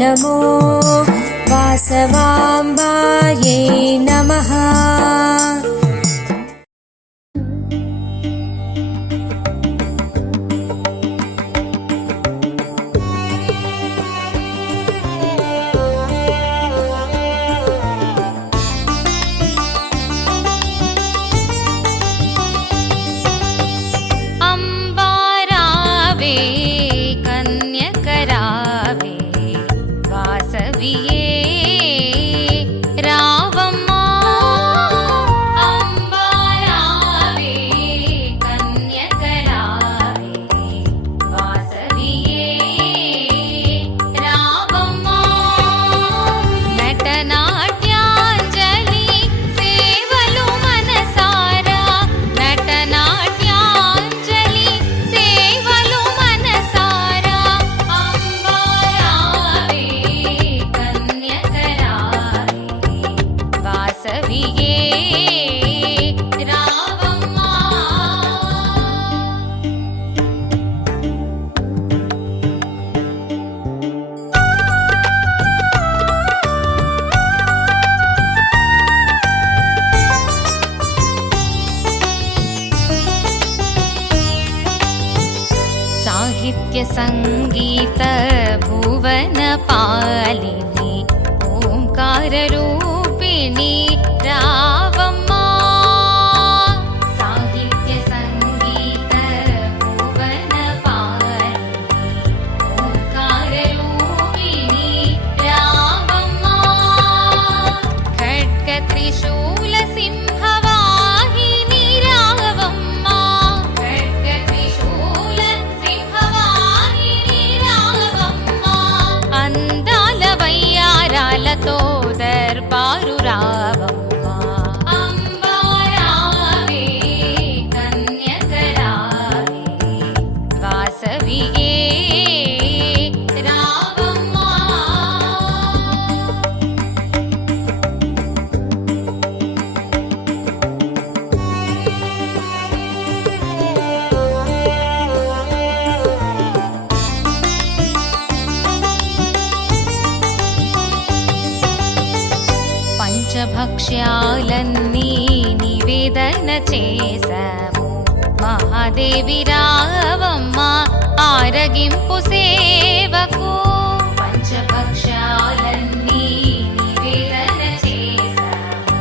नमो वासवाम्बायै नमः। संगीत भुवन पालिनी ओंकार रूपिणी रावम्मा। साहित्य संगीत भुवन पालिनी ओंकार रूपिणी रावम्मा। खड्ग त्रिशूल सिंहवाहिनी रावम्मा। खड्ग त्रिशूल అందాల వయ్యారాలతో దర్బారు రావమ్మా। అంబారావే కన్యకరావే వాసవియే రావమ్మా। పంచభక్ష్యాలన్నీ నివేదన చేశాము మహాదేవి రావమ్మ ఆరగింపు సేవకు। పంచభక్ష్యాలన్నీ నివేదన చేశాము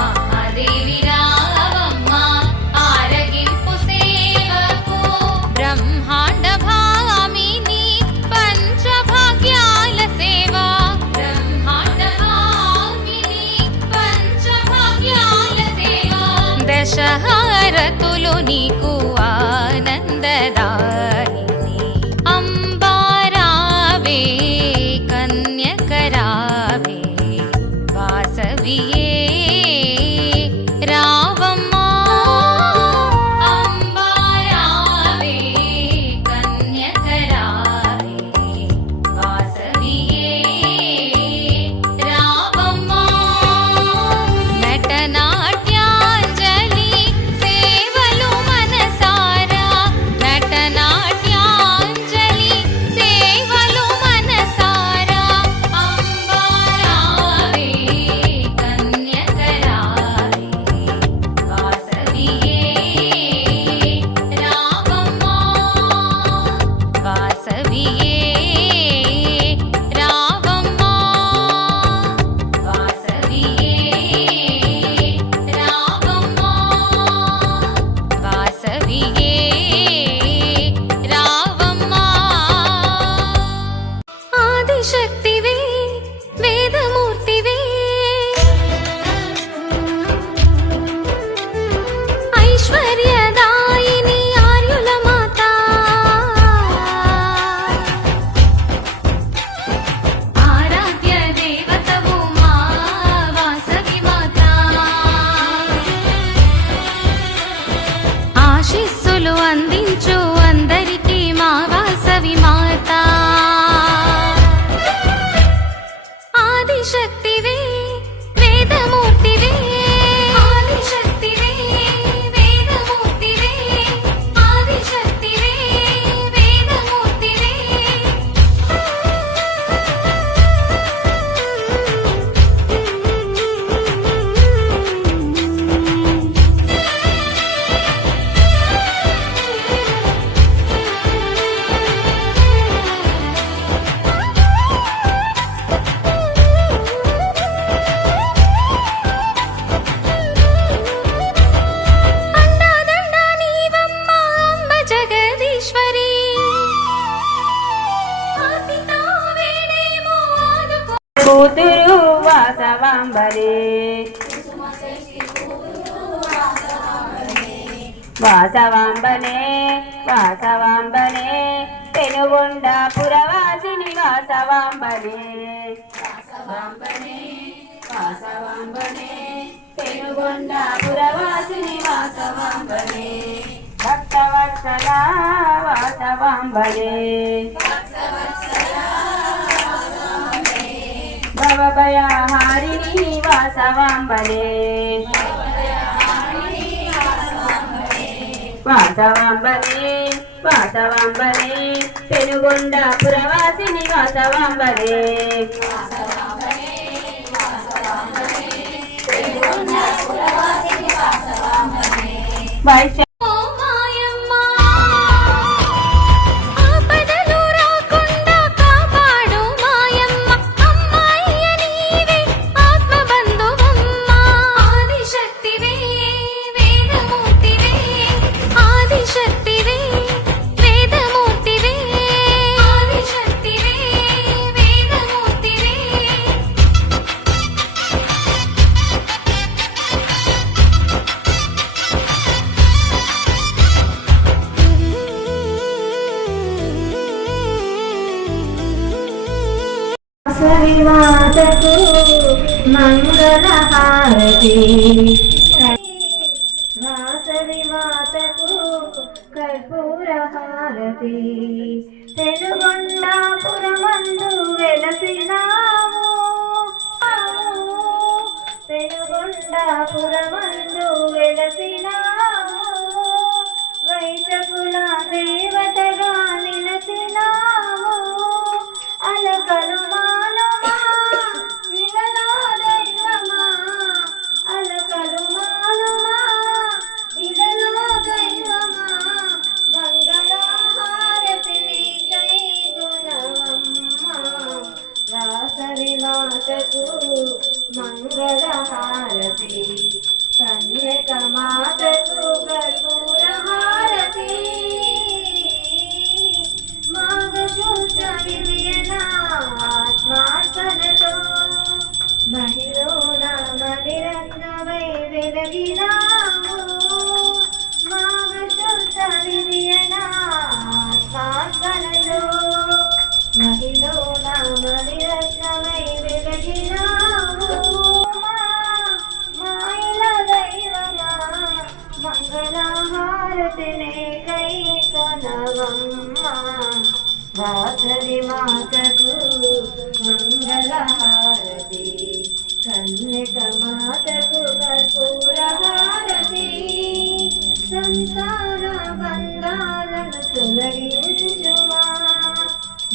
మహాదేవి రావమ్మ ఆరగింపు సేవకు। బ్రహ్మాండ భామిని పంచభాగ్యాల సేవ। దశహారతులు నీకు ఆనందదాయిని అంబారావే కన్యకరావే వాసవియే రావమ్మా। అంబారావే కన్యకరావే వాసవియే రావమ్మా। నటనాట్యాంజలి సేవలు మనసారా। నటనాట్యాంజలి సేవలు మనసారా। అంబారావే కన్యకరావే వాసవియే రావమ్మా। వాసవియే రావమ్మా। వాసవియే రావమ్మా। వాసవియే రావమ్మా। ఆదిశక్తివే వేదమూర్తివే ఐశ్వర్యదాయిని ఆర్యుల మాత। ఆరాధ్య దేవతవు మా వాసవి మాత। ఆశీస్సులు అందించు అందరికీ మా వాసవి మాత। కూతురు వాసవాంబరే వాసవాంబనే వాసవాంబనే పెనుగొండ పురవాసిని వాసవాంబనే వాసవాంబనే వాసవాంబనే పెనుగొండ పురవాసిని వాసవాంబనే భక్తవత్సల వాసవాంబనే భవభయహారిణి వాసవాంబనే వాసవాంబనే వాసవాంబనే పెనుగొండ పురవాసిని వాసవాంబనే వైశ్య ఓ మాయమ్మ ఆపదలు రాకుండా కాపాడు మాయమ్మ అమ్మాయ్య నీవే ఆత్మబంధువమ్మ ఆదిశక్తివే వేదమూర్తివే ఆదిశక్తివే వేదమూర్తివే ఆదిశక్తివే వేదమూర్తివే వాసవిమాతకు మంగళహారతి వాసవిమాతకు కర్పూరహారతి పెనుగొండాపురమందు వెలసినాము పెనుగొండాపురమందు వెలసినాము వైశకుల దేవతగా నిలచినాము అలకలు మానమా ఇలలో దైవమా అలకలు మానమా ఇలలో దైవమా మంగళహారతిని కై గుణవమ్మ వాసవి మాతకు మంగళహారతి కన్యక మాతకు కర్పూరహారతి మాఘశుద్ధ విజయనాత్మార్పణతో మహిళోన మణిరత్నమై వెలగినాము మాఘశుద్ధ విజయనాత్మార్పణతో మహిళోన మణిరత్నమై వెలగినాము మాయల దైవమా మంగళహారతినే కై కొనవమ్మ వాసవి మాతకు మంగళహారతి కన్యక మాతకు కర్పూరహారతి సంసార బంధాలను తొలగించుమా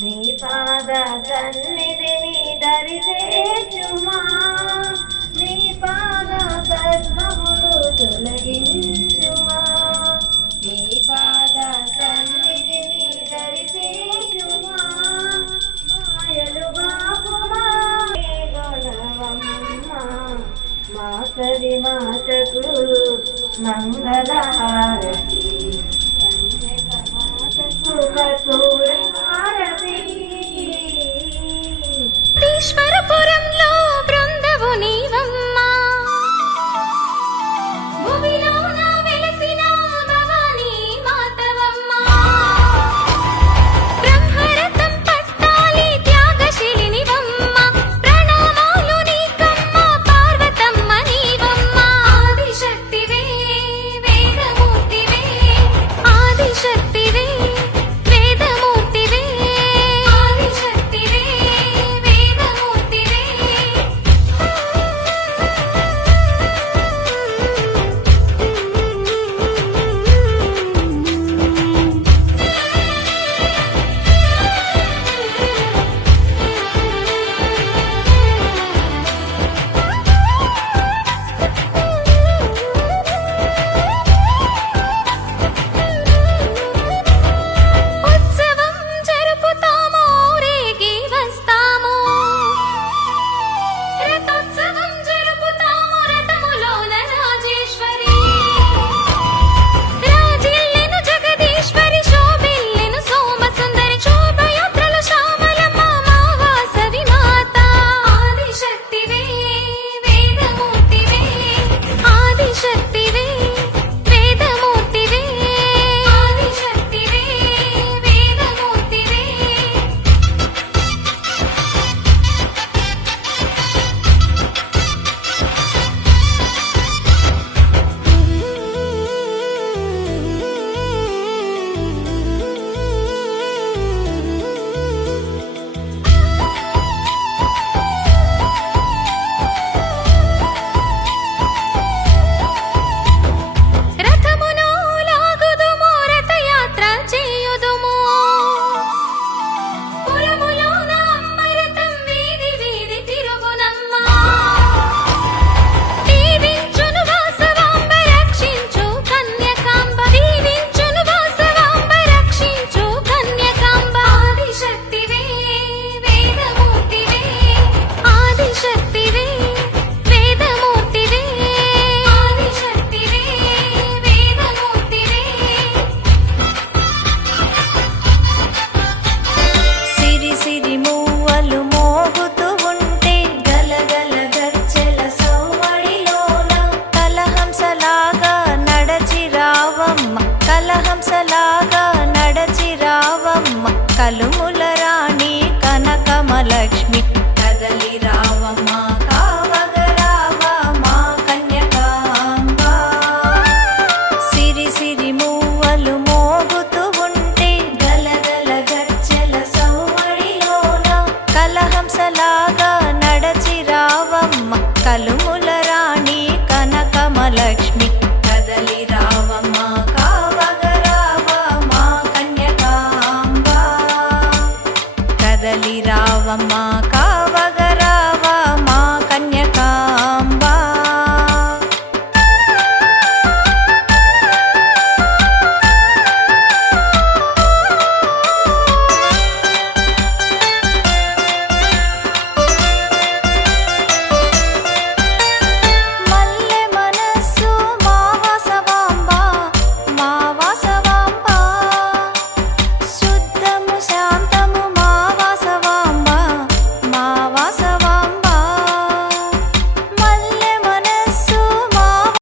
నీ పాద సన్నిధిని దరిచేచుమా నీ పాద పద్మములు తొలగించుమా నీ పాద సన్నిధిని దరిచేచుమా మాయలు బాపుమా గుణవమ్మ మాతరి మాతకు మంగళహారతి కన్యక మాతకు కర్పూరహారతి ఈశ్వరపురంలో బృందవు నీవమ్మ భూమిలో నా కనకమలక్ష్మి కదలి రావమ్మ కావగరావా మా కన్యకాంబ సిరి సిరి మూవలు మోగుతూ ఉంటే గలగల గజ్జెల సౌవడిలోన కలహంసలాగా నడచి రావమ్మ కలుముల రాణి కనకమలక్ష్మి కదలి రావమ్మ కావగరావా మా కన్యకాంబ కదలి రావమ్మ కావగ